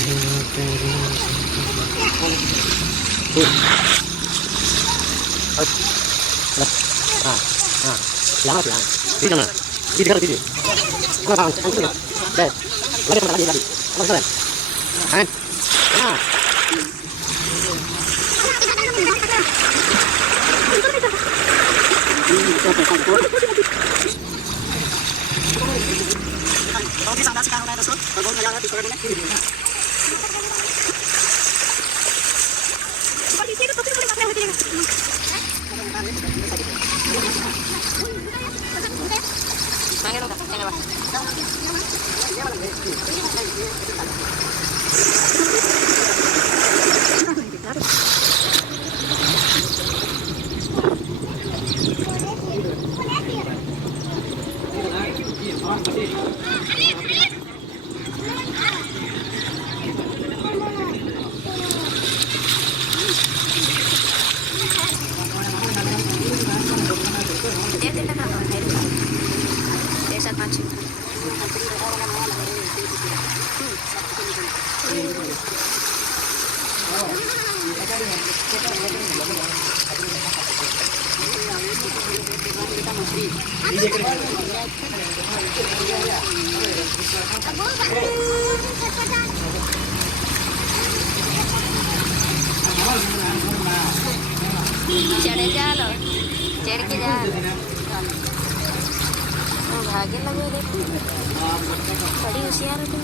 Jangan sih, ini jangan. Ini kalau ini. Apa bang? Angkat ya. Deh. Lagi lagi. Apa salah? Kan? Ah. चढ़े जा low, चढ़ के जा low. भागे लगे देखो, बड़ी होशियार हो तुम।